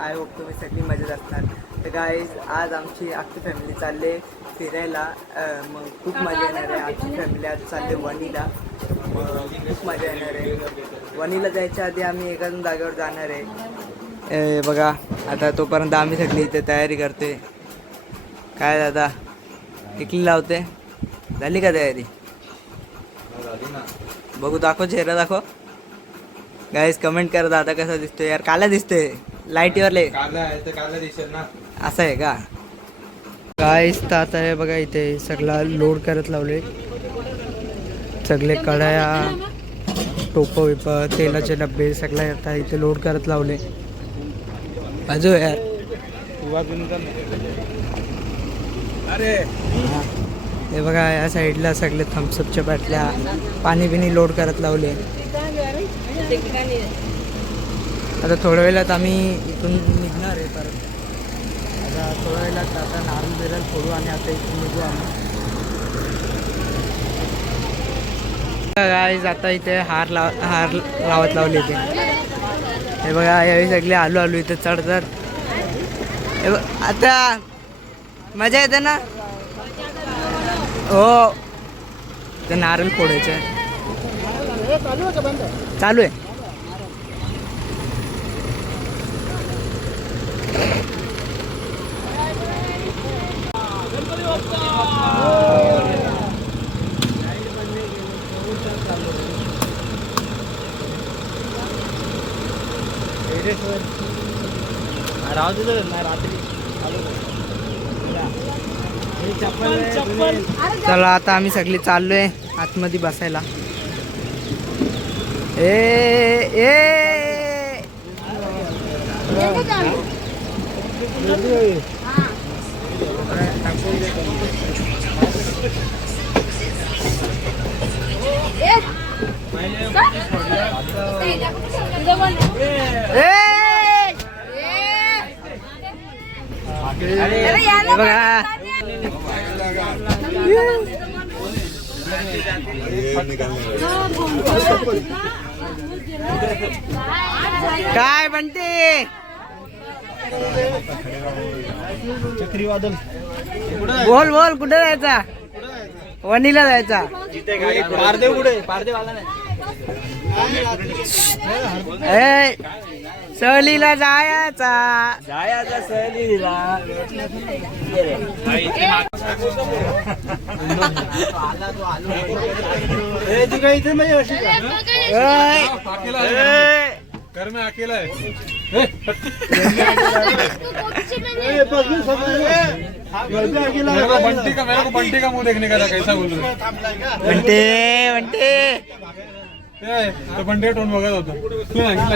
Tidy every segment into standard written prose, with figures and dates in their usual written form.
I hope तुम्ही सगळी मजेत असणार. तर गाईज आज आमची अख्खी फॅमिली चालले फिरायला. मग खूप मजा येणार आहे. आमची फॅमिली आज चालले वणीला. खूप मजा येणार आहे. वणीला जायच्या आधी आम्ही एका जागेवर जाणार आहे. बघा आता तोपर्यंत आम्ही सगळी इथे तयारी करते. काय दादा टिकली लावते, झाली का तयारी? बघू, दाखव चेहरा दाखव. गाईज कमेंट करा दादा कसा दिसतोय. यार काला दिसतोय लाईटीवर दिसेल ना, असं आहे का? गाईज तर आता हे बघा इथे सगळा लोड करत लावले. सगळे कढया, टोपं विप, तेलाचे डबे सगळं आता इथे लोड करत लावले. बाजू यार अरे हे बघा या साईडला सगळे थम्सअपच्या बाटल्या, पाणी बिनी लोड करत लावले. आता थोड्या वेळात आम्ही इथून निघणार आहे परत. आता थोड्या वेळात आता नारळ बिरळ फोडू आणि आता इथून निघू आम्ही. गाईज आता इथे हार लावत लावले इथे. हे बघा यावेळी सगळे आलू इथे चढतात. हे आता मजा येते ना. हो ते नारळ फोडायचं चालू आहे. चला आता आम्ही सगळे चाललोय आतमध्ये बसायला. काय म्हणते चक्रीवादळ? बोल बोल, कुठे जायचा? वणीला जायचा. पारदेव कुठे? पारदेव आला नाही. सहलीला जायचा सहलीला. घर में अकेला है. मेरे को बंटी का मुंह देखने का था. कैसा बोल रहे? बंटे तो बंटी टोन बघत होता.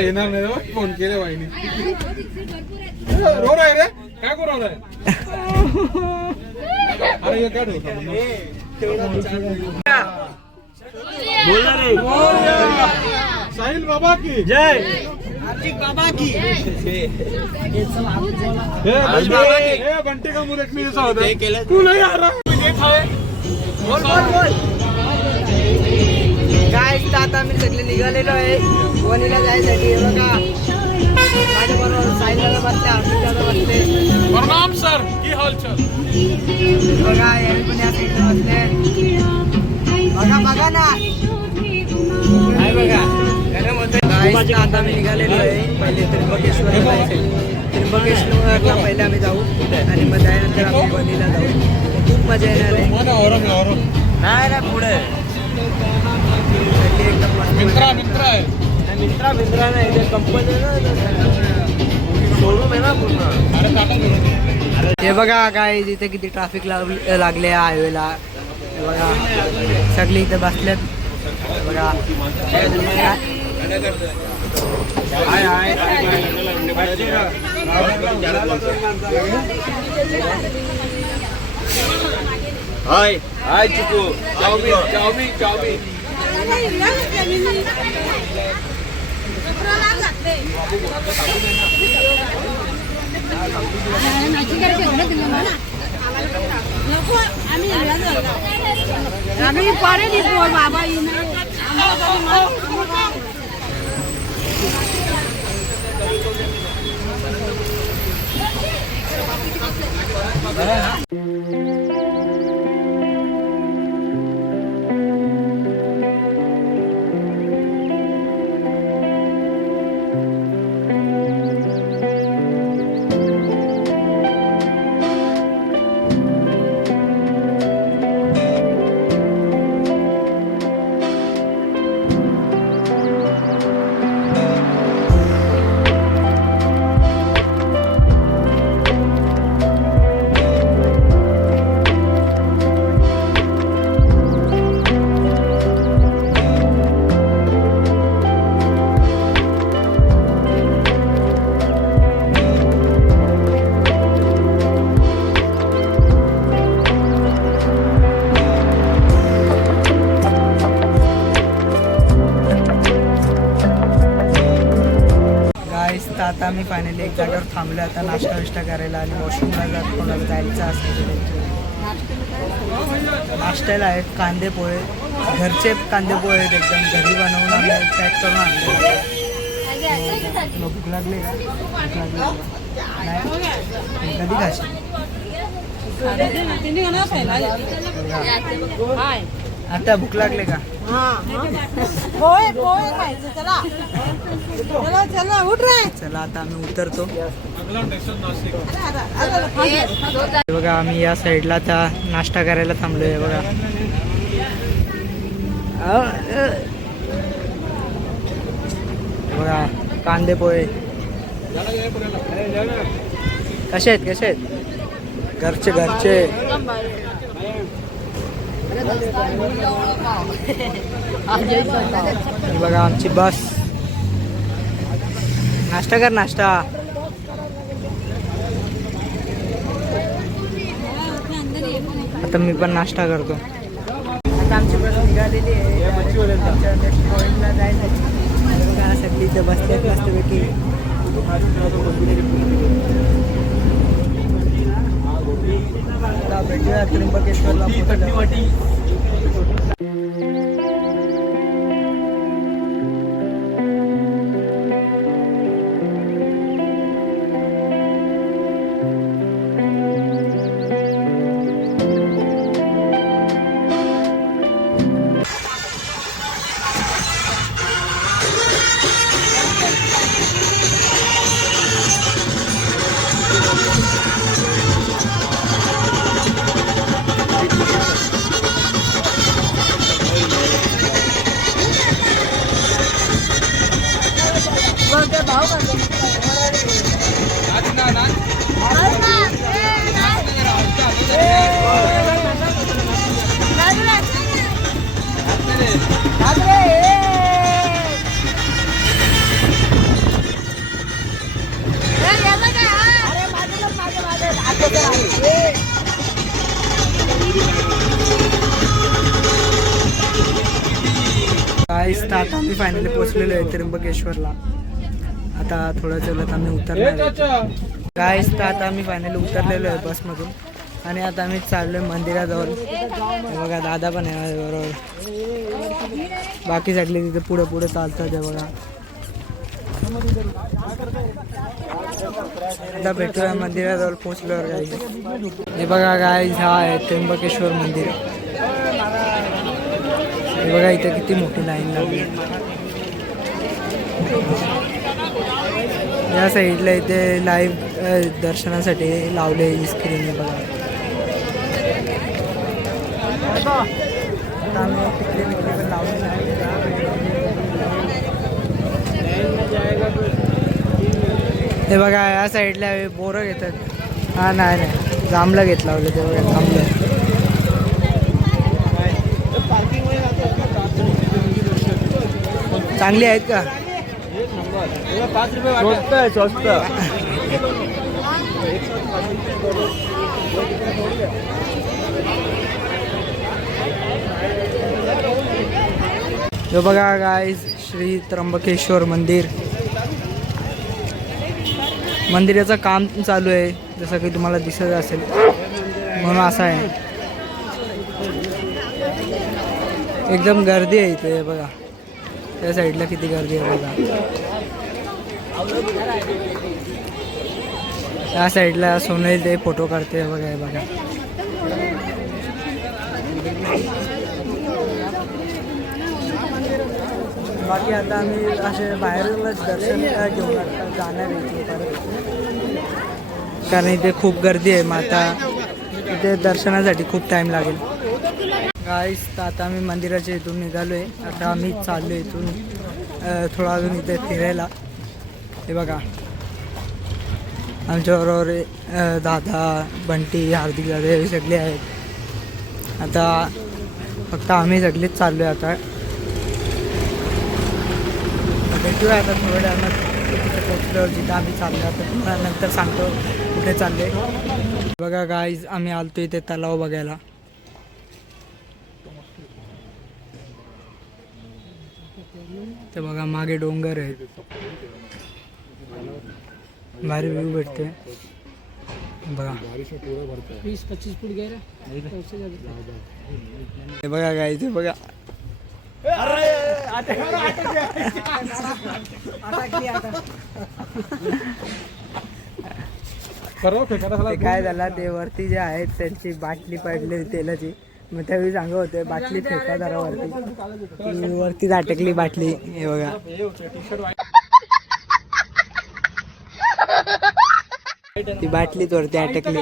येणार नाही फोन केले वाईनी. रो रहा है रे, काय करू रहा है? अरे ये क्या होता बोल रे. साहिल बाबा की जय. हार्दिक बाबा की. बंटी का मुंह देखने जैसा होता है. तू नहीं आ रहा. बोल बोल बोल. काय आता आम्ही सगळे निघालेलो आहे वणीला जायसाठी. बघा माझ्या बरोबर साईला बसले, आरतीला बसले. प्रणाम सर, की हालचाल? बघा यावेळी पण या साईडला बसले. बघा बघा ना, काय बघा. आता आम्ही निघालेलो आहे. पहिले त्र्यंबकेश्वरला जायचं. त्र्यंबकेश्वरला पहिले आम्ही जाऊ आणि मग त्यानंतर आम्ही वणीला जाऊ. खूप मजा येणार आहे. नाही ना पुढे मित्रा आहे. मित्रा नाही, कंपनी शोरूम आहे ना पूर्ण. हे बघा काय तिथे किती ट्रॅफिक लागले हायवेला. हे बघा सगळे इथे बसलेत. बघा हाय हाय चिकू. चाउमीन. आम्ही परे दिसतो बाबा गाईस तर आता आम्ही फायनली एक जागेवर थांबलो आता नाश्ता विष्टा करायला आणि वॉशरूमला कोणाला जायचं असेल नाश्त्याला आहेत कांदे पोहे घरचे कांदे पोहे आहेत एकदम घरी बनवून आम्ही पॅक करून आणले भूक लागली का भूक लागली का? नाही कधी खाशील आता भूक लागले का पोहे पोहे खायचे चला चला चला उठ रे चला आता आम्ही उतरतो अगला स्टेशन नाशिक. हे बघा आम्ही या साईडला आता नाश्ता करायला थांबलोय बघा हे बघा कांदे पोहे कसे आहेत घरचे घरचे हे बघा आमची बस नाश्ता कर नाश्ता आता मी पण नाश्ता करतो आता आमची बस निघालेली आहे आमच्या नेक्स्ट पॉईंटला जायसाठी बघा सगळी इथं बसल्यात मस्तपैकी आता भेटूया त्र्यंबकेश्वरला आता आम्ही फायनली पोहोचलेलो आहे त्र्यंबकेश्वरला आता थोडं चलत आम्ही उतरणार गाईस तर आता आम्ही फायनली उतरलेलो आहे बसमधून आणि आता आम्ही चाललोय मंदिराजवळ बघा दादा पण आहे बरोबर बाकी सगळे तिथे पुढे पुढे चालतात आहे बघा आता भेटूया मंदिराजवळ पोहोचल्यावर गाईस हे बघा गाईस हा आहे त्र्यंबकेश्वर मंदिर हे बघा इथे किती मोठी लाईन लागली या साईडला इथे लाईव्ह दर्शनासाठी लावले स्क्रीन आहे बघा आता आम्ही तिकडे तिकडे पण लावलेलं आहे हे बघा या साईडला बोरं घेतात हा नाही जांभळं घेत लावलं ते बघा जांभळं चांगली आहेत का स्वस्त आहे स्वस्त हे बघा गाईज श्री त्र्यंबकेश्वर मंदिर मंदिराचं काम चालू आहे जसं की तुम्हाला दिसत असेल म्हणून असं आहे एकदम गर्दी आहे इथे बघा त्या साईडला किती गर्दी आहे बघा या साईडला सोनेल ते फोटो काढते बघा हे बघा. बाकी आता आम्ही असे बाहेरूनच दर्शन घेऊन जाणार आहे परत, कारण इथे खूप गर्दी आहे. मग आता इथे दर्शनासाठी खूप टाईम लागेल. गाईस तर आता आम्ही मंदिराच्या इथून निघालो आहे. आता आम्ही चाललो इथून थोडा अजून इथे फिरायला. हे बघा आमच्याबरोबर दादा, बंटी, हार्दिक दादा हे सगळे आहेत. आता फक्त आम्ही सगळेच चाललो आहे. आता भेटूया आता थोड्या वेळानं पोचल्यावर जिथं आम्ही चाललो. आता तुम्हाला नंतर सांगतो कुठे चालले. बघा गाईज आम्ही आलतो इथे तलाव बघायला. ते बघा मागे डोंगर आहे, भारी व्ह्यू भेटते बघा. 20-25 फूट गहरा. हे बघा गाईज, हे बघा ते काय झालं, ते वरती जे आहेत त्यांची बाटली पडली तेलाची. मग त्यावेळी सांगत होते बाटली फेका जरा वरती, वरतीच अटकली बाटली. हे बघा ती बाटलीच वरती अटकली.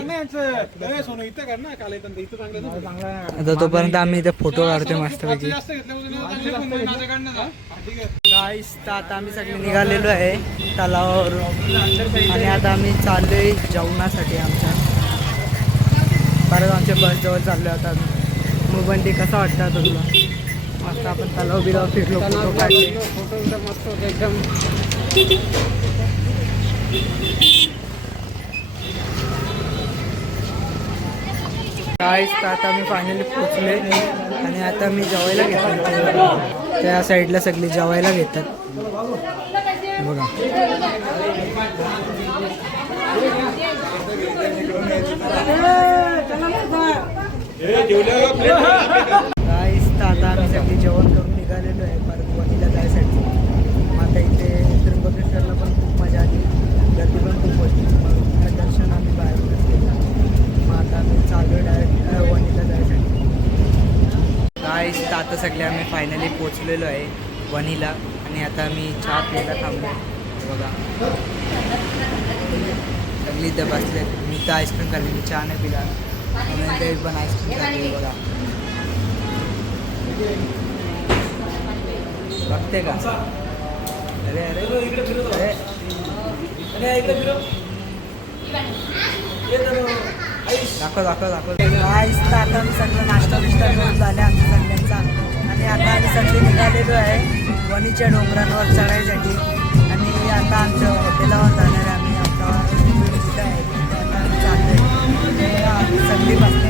आता तोपर्यंत आम्ही इथे फोटो काढतोय मस्तपैकी. गाईस तर आता आम्ही सगळे निघालेलो आहे तलावावरून आणि आता आम्ही चाललोय जेवणासाठी आमच्या. परत आमच्या बस जवळ चाललोय आता. मग बंटी कसा वाटतं आता तुला? मस्त आपण तलाव बिलाव फिरलो, फोटो काढले. फोटो मस्त होते एकदम. गाईस तर आता आम्ही फायनली पोचले आणि आता मी जेवायला घेतो. त्या साईडला सगळी जेवायला घेतात बघा. गाईस तर आता आम्ही सगळी जेवण करून निघालेलो आहे परत वणीला जायसाठी. मग आता इथे त्र्यंबकेश्वरला पण खूप मजा आली, गर्दी पण खूप होती. मग दर्शन आम्ही बाहेरूनच केलं. मग आता आम्ही चालू डायरेक्ट वणीला जायसाठी. गाईस तर आता सगळे आम्ही फायनली पोचलेलो आहे वणीला आणि आता आम्ही चहा प्यायला थांबलो बघा. सगळी इथं बसले. मी तर आईस्क्रीम खाल्ली, मी चहा नाही पिला. ते पण आईस्क्रीम खाल्ली बघा. बघते का? अरे अरे अरे दाखव दाखव दाखव. गाईस तर आता आम्ही सगळं नाश्ता बिष्टा करून झाले आमच्या सगळ्यांचा आणि आता आम्ही सगळे निघालेलो आहे वणीच्या डोंगरांवर चढायसाठी. आणि आता आमच्या हॉटेलावर जाणार आहे आम्ही. आमचा जिथं आहे आता आम्ही चाललोय सगळी बसते.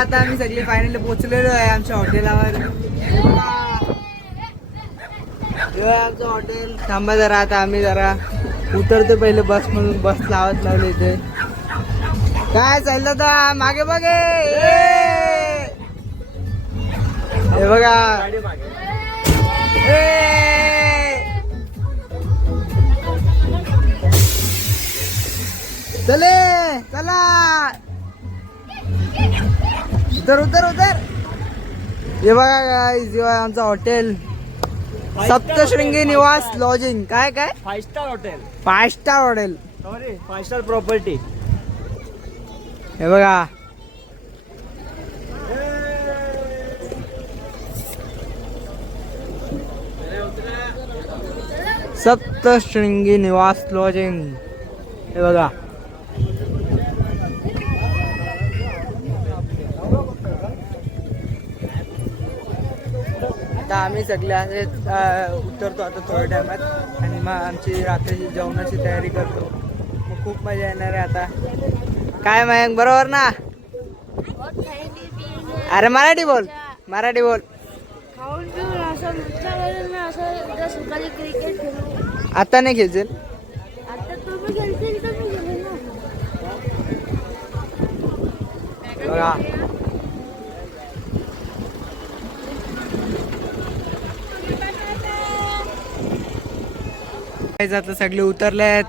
आता आम्ही सगळी फायनली पोहोचलेलो आहे आमच्या हॉटेलावर. आमचं हॉटेल. थांबा जरा, आता आम्ही जरा उतरतो पहिले बस म्हणून. बस लावले इथे. काय चाललं तर मागे बघे हे बघा. चले चला उतर उतर उतर. हे बघा गाईस, आमचं हॉटेल सप्तशृंगी निवास लॉजिंग. काय काय 5 star hotel. 5 star hotel. Sorry 5 star property. हे बघा सप्तशृंगी निवास लॉजिंग. हे बघा आता आम्ही सगळे असे उतरतो आता थोड्या टायमात आणि मग आमची रात्रीची जेवणाची तयारी करतो. मग खूप मजा येणार आहे आता. काय मयंक बरोबर ना? अरे मराठी बोल, मराठी बोल. खाऊन पिऊन असं मित्रावरून असं सकाळी क्रिकेट खेळू. आता नाही खेळशील? आता तुम्ही खेळतील तर मी खेळेन ना. बघा आता सगळे उतरले आहेत.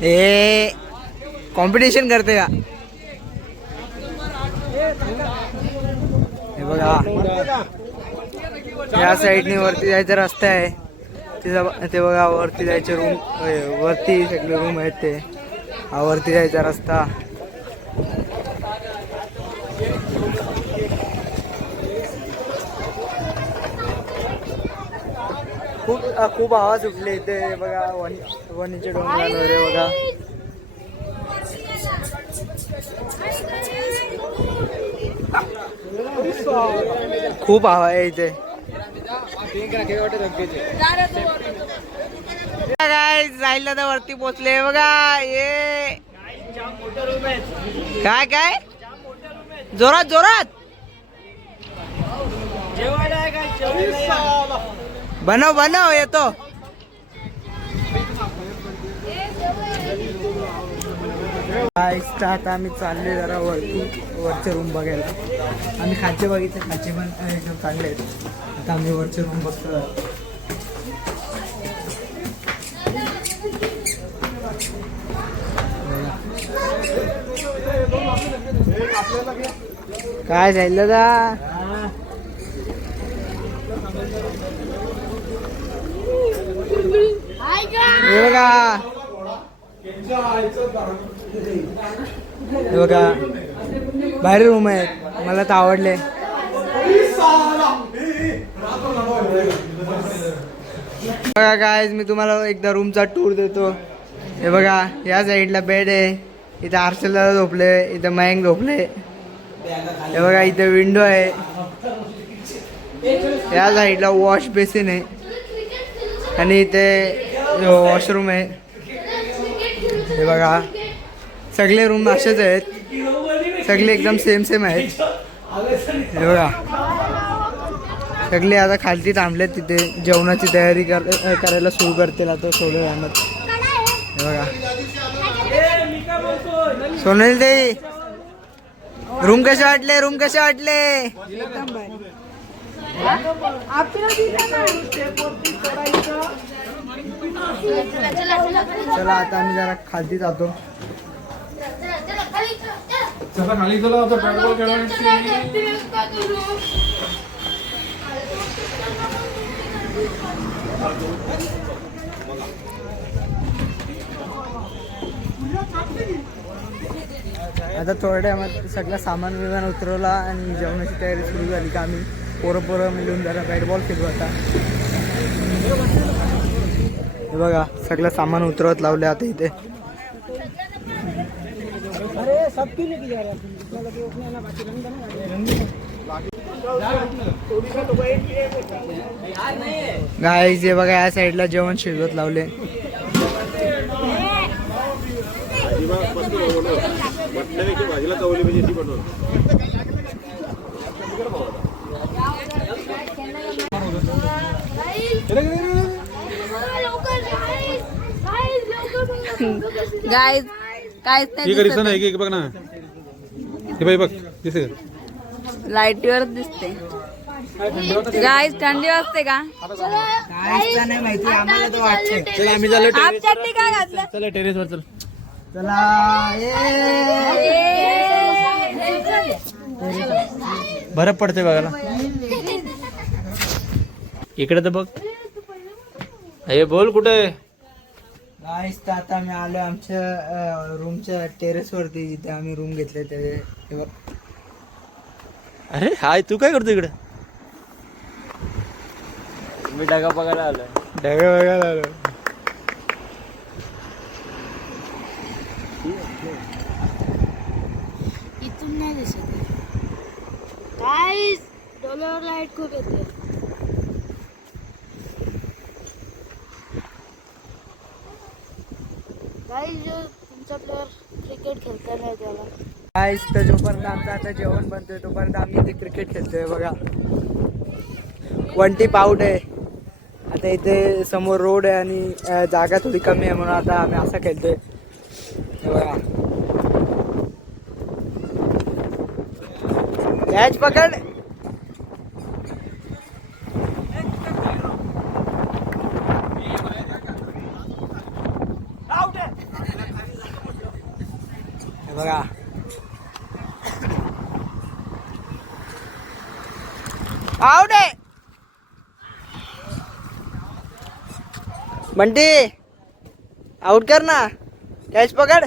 हे कॉम्पिटिशन करते का? हे बघा या साईडने वरती जायचा रस्ता आहे. ते बघा वरती जायचे रूम, वरती सगळे रूम आहेत. ते हा वरती जायचा रस्ता. खूप आवाज सुटले इथे बघा. वणीचे डोंगर वगैरे बघा. खूप हवा आहे इथे. काय जायला तर वरती पोचले बघा. ये काय काय जोरात जोरात बनव बनव येतो. आता आम्ही चालले जरा वरचे रूम बघायला. आम्ही खाचे बघितले, खाचे पण एकदम चांगले आहेत. आता आम्ही वरचे रूम बघतो. काय जायला का हे बघा. हे बघा भारी रूम आहेत. मला तर आवडले. बघा काय मी तुम्हाला एकदा रूमचा टूर देतो. हे बघा या साईडला बेड आहे. इथे आरसेला झोपले, इथे मयंक झोपले. हे बघा इथे विंडो आहे. या साईडला वॉश बेसिन आहे आणि इथे वॉशरूम आहे. हे बघा सगळे रूम असेच आहेत. सगळे एकदम सेम सेम आहेत. हे बघा सगळे आता खालती थांबलेत. तिथे जेवणाची तयारी करायला सुरू करतील आता थोड्या वेळात. हे बघा सोनाली ताई रूम कसे वाटले? रूम कसे वाटले? चला आता आम्ही जरा खालती जातो. चला खाली चला आता बॅट बॉल खेळायची. आता थोड्या टायमात सगळं सामान विमान उतरवला आणि जेवणाची तयारी सुरू झाली का आम्ही पोरं मिळून जरा बॅट बॉल खेळू. आता हे बघा सगळं सामान उतरवत लावले आता इथे. गाईज हे बघा या साईडला जेवण शिजवत लावले. भाजीला कवली म्हणजे ती बनव. गाईज काहीच एक नाही दिसत नाही. एक बघ ना. हे बाई बघ दिसे लाईटीवर दिसते. गाईज थंडी वाजते का? नाही माहिती आम्हाला तो वाटते. चला आम्ही झालो आपच्यासाठी काय घातलं? चला टेरेस वर चल. चला बरं पडते बघायला. इकडे तर बघ. हे बोल कुठे गाईस तर आता आम्ही आलो आमच्या रूमच्या टेरेसवरती जिथे आम्ही रूम घेतले ते बघ. अरे हाय तू काय करतो इकडे? मी ढगा बघायला आलोय. ढगा बघायला आलो. इथून नाही दिसत गाईस. डोळ्यावर लाईट खूप येते. गाईस तुमचा प्लेअर क्रिकेट खेळता नाही त्याला. गाईस तर जोपर्यंत आमचं आता जेवण बनतोय तोपर्यंत आम्ही इथे क्रिकेट खेळतोय बघा. 1 टीप आउट आहे. आता इथे समोर रोड आहे आणि जागा थोडी कमी आहे म्हणून आता आम्ही असं खेळतोय बघा. कॅच पकड. बघा आउट आहे. बंटी आउट कर ना. कॅच पकड.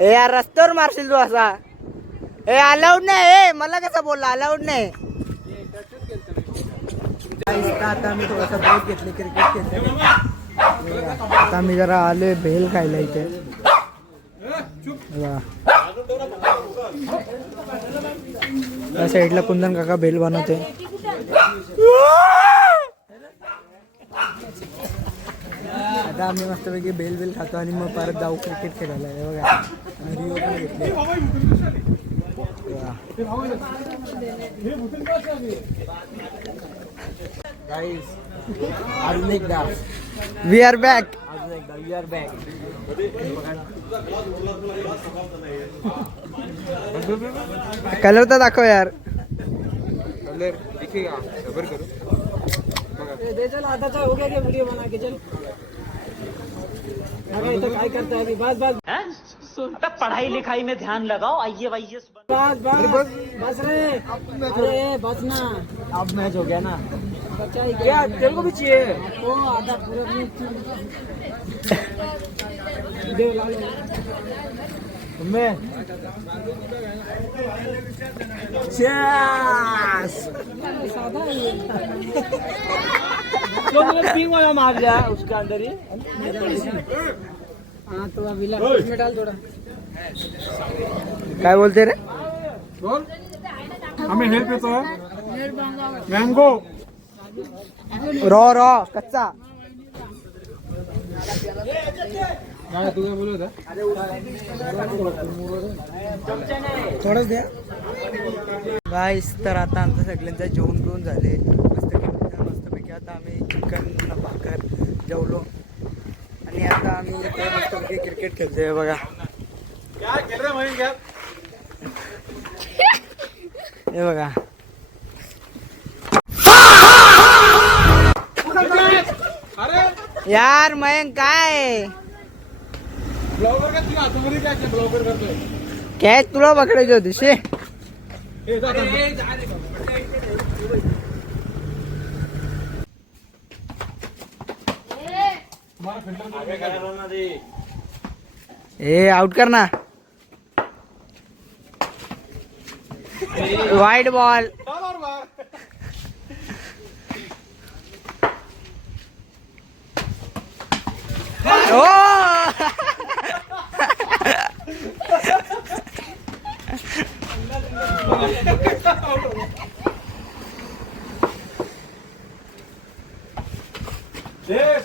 ए यार रस्त्यावर मारशील तू असा. ए अलाउड नाही. ए मला कसा बोलला अलाउड नाही. आता आम्ही थोडासा ब्रेक घेतले क्रिकेट खेळतो. आता आम्ही जरा आले भेल खायला इथे. त्या साईडला कुंदन काका भेल बनवते. आता आम्ही मस्तपैकी भेल बेल खातो आणि मग परत जाऊ क्रिकेट खेळायला. हे बघा रिओ पण घेतले. अजून एकदा वी आर बॅक. अजून एकदा वी आर बॅक. कलर तर दाखव यार. कलर दिखेगा सबर करो. दे चल आताचा हो गया क्या वीडियो बना के चल. अरे तो काय करता है अभी. बस बस पढ़ाई लिखाई में ध्यान लगाओ. IAS बस रे. अरे बस ना. अब मैच हो गया ना. बच्चा ही क्या तेरे को भी चाहिए. ओ आधा पूरा दे ला लो. मैं सादा है ये. तो मैंने पिंग वाला मार दिया उसके अंदर ही. हाँ तो अभी ला इसमें डाल थोड़ा. काय बोलते रे. बोल. हमें हेल्प येतो मँगो. रॉ कच्चा. काय तू काय बोलत होता? थोडंच द्या. गाईस तर आता आमचं सगळ्यांचं जेवण घेऊन झाले. मस्तपैकी आता आम्ही चिकन भाकर जेवलो आणि आता आम्ही मस्तपैकी क्रिकेट खेळतोय बघा. काय खेळ रे महेश यार. हे बघा अरे यार मयंक काय ब्लॉगर का तुला आतमध्ये काय ब्लॉगर करतोय. कॅच तुला पकडायची होती शे. ए आउट कर ना. Wide ball. ओ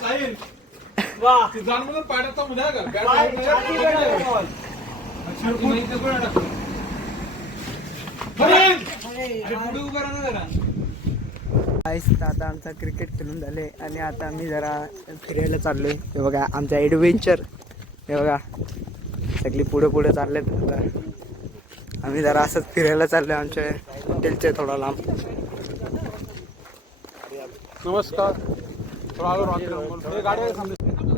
साहिल वाह जाणून पाण्याचा मुद्दा का आता आमचा क्रिकेट खेळून झाले आणि आता आम्ही जरा फिरायला चाललोय. हे बघा आमचा ॲडव्हेंचर. हे बघा सगळी पुढे पुढे चाललेत. आता आम्ही जरा असंच फिरायला चाललोय आमच्या हॉटेलच्या थोडा लांब. नमस्कार.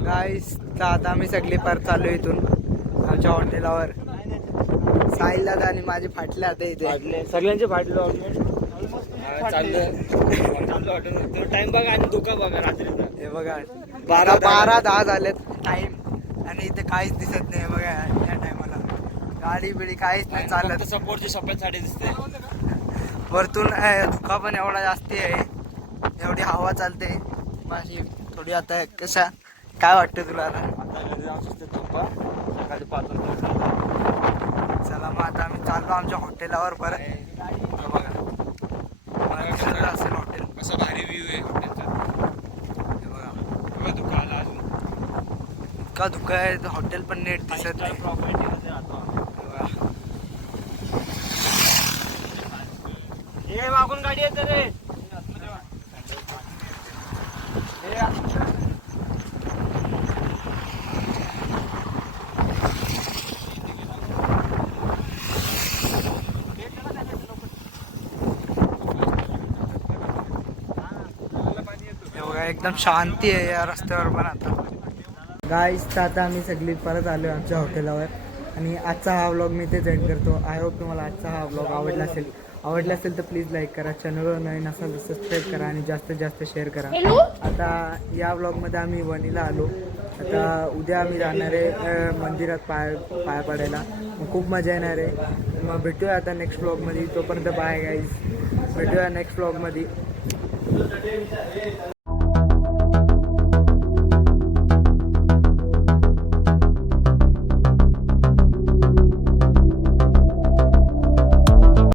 गाईस तर आता आम्ही सगळे परत चाललो इथून आमच्या हॉटेलावर. साहिल दादा आणि माझे फाटले आता इथे. सगळ्यांचे फाटले ऑलमोस्ट. टाइम बघा आणि धोका बघा रात्रीचा. हे बघा 12:10 झालेत टाइम आणि इथे काहीच दिसत नाही बघा या टायमाला. गाडी बिडी काहीच नाही चालत. सपोर्टची शपथसाठी दिसते. वरतून धुका पण एवढा जास्ती आहे, एवढी हवा चालते माझी थोडी. आता कशा काय वाटतं तुला आता? सकाळी 5 वाजता. चला मग आता आम्ही चाललो आमच्या हॉटेलावर परत. हे बघा कसं असेल हॉटेल. कसा भारी व्ह्यू आहे हॉटेलचा. हे बघा बघा धुका आला अजून. इतका धुका आहे हॉटेल पण नीट दिसत नाही. हे बघा. मागून गाडी येते रे. एकदम शांती आहे या रस्त्यावर पण आता. गाईस तर आता आम्ही सगळी परत आलो आमच्या हॉटेलावर आणि आजचा हा व्लॉग मी इथेच एंड करतो. आय होप तुम्हाला आजचा हा व्लॉग आवडला असेल तर प्लीज लाईक करा, चॅनलवर नवीन असाल तर सबस्क्राईब करा आणि जास्तीत जास्त शेअर करा. आता या व्लॉगमध्ये आम्ही वणीला आलो. आता उद्या आम्ही जाणार आहे मंदिरात पाय पडायला. मग खूप मजा येणार आहे. मग भेटूया आता नेक्स्ट व्लॉगमध्ये. तोपर्यंत बाय गाईज, भेटूया नेक्स्ट व्लॉगमध्ये.